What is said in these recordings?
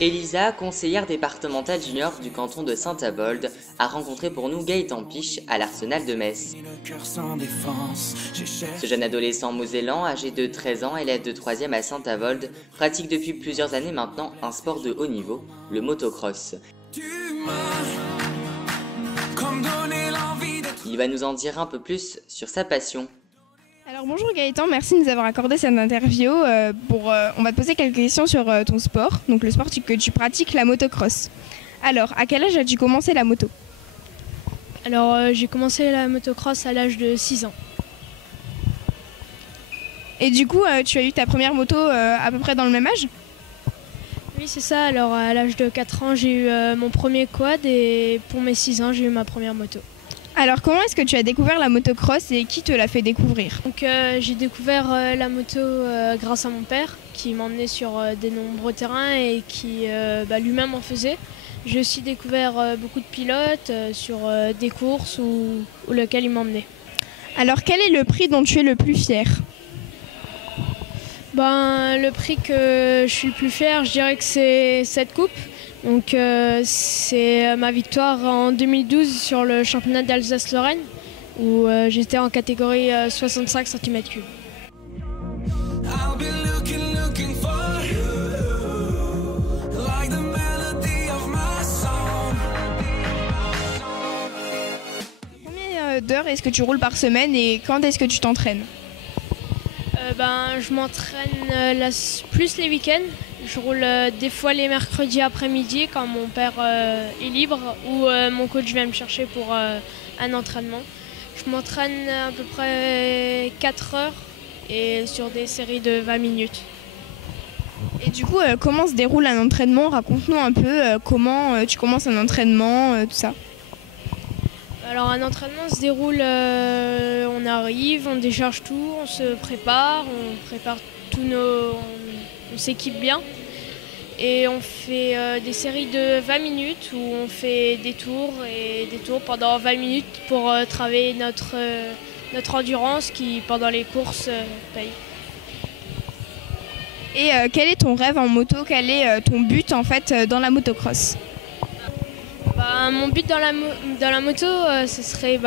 Elisa, conseillère départementale junior du canton de Saint-Avold, a rencontré pour nous Gaëtan Piche à l'Arsenal de Metz. Ce jeune adolescent mosellan, âgé de 13 ans, élève de 3e à Saint-Avold, pratique depuis plusieurs années maintenant un sport de haut niveau, le motocross. Il va nous en dire un peu plus sur sa passion. Alors bonjour Gaëtan, merci de nous avoir accordé cette interview. On va te poser quelques questions sur ton sport, donc le sport que tu pratiques, la motocross. Alors, à quel âge as-tu commencé la moto? Alors j'ai commencé la motocross à l'âge de 6 ans. Et du coup, tu as eu ta première moto à peu près dans le même âge? Oui, c'est ça. Alors à l'âge de 4 ans, j'ai eu mon premier quad et pour mes 6 ans, j'ai eu ma première moto. Alors comment est-ce que tu as découvert la motocross et qui te l'a fait découvrir? Donc j'ai découvert la moto grâce à mon père qui m'emmenait sur des nombreux terrains et qui lui-même en faisait. J'ai aussi découvert beaucoup de pilotes sur des courses où lesquelles il m'emmenait. Alors quel est le prix dont tu es le plus fier? Le prix que je suis le plus fier, je dirais que c'est cette coupe. Donc c'est ma victoire en 2012 sur le championnat d'Alsace-Lorraine où j'étais en catégorie 65 cm3. Combien d'heures est-ce que tu roules par semaine et quand est-ce que tu t'entraînes? Je m'entraîne plus les week-ends. Je roule des fois les mercredis après-midi quand mon père est libre ou mon coach vient me chercher pour un entraînement. Je m'entraîne à peu près 4 heures et sur des séries de 20 minutes. Et du coup, comment se déroule un entraînement? Raconte-nous un peu comment tu commences un entraînement, tout ça. Alors un entraînement se déroule, on arrive, on décharge tout, on se prépare, tous on s'équipe bien et on fait des séries de 20 minutes où on fait des tours et des tours pendant 20 minutes pour travailler notre endurance qui pendant les courses paye. Et quel est ton rêve en moto? Quel est ton but en fait dans la motocross? Mon but dans la moto, ce serait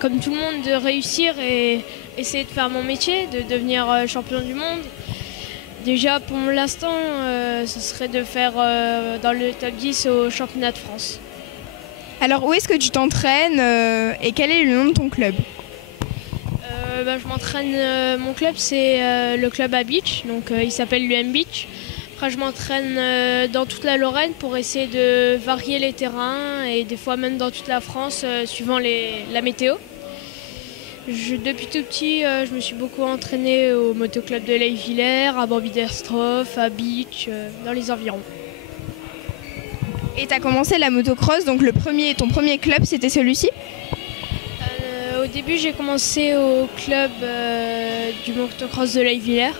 comme tout le monde de réussir et essayer de faire mon métier, de devenir champion du monde. Déjà pour l'instant, ce serait de faire dans le top 10 au championnat de France. Alors où est-ce que tu t'entraînes et quel est le nom de ton club? Je m'entraîne, mon club c'est le club à Beach, donc il s'appelle l'UM Beach. Après je m'entraîne dans toute la Lorraine pour essayer de varier les terrains et des fois même dans toute la France suivant la météo. Depuis tout petit, je me suis beaucoup entraînée au motoclub de Leyvillers, à Bambi-d'Erstroff, à Beach, dans les environs. Et tu as commencé la motocross, donc ton premier club c'était celui-ci? Au début j'ai commencé au club du motocross de Leyvillers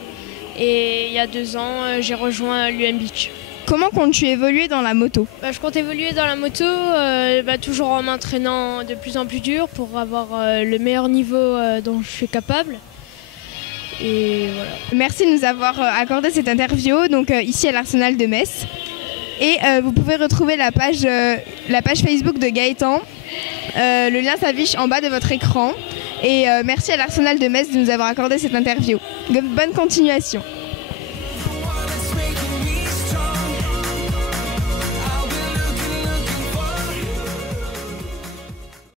et il y a 2 ans j'ai rejoint l'UM Beach. Comment comptes-tu évoluer dans la moto? Je compte évoluer dans la moto, toujours en m'entraînant de plus en plus dur pour avoir le meilleur niveau dont je suis capable. Et voilà. Merci de nous avoir accordé cette interview ici à l'Arsenal de Metz. Et vous pouvez retrouver la page Facebook de Gaëtan. Le lien s'affiche en bas de votre écran. Et merci à l'Arsenal de Metz de nous avoir accordé cette interview. Bonne continuation.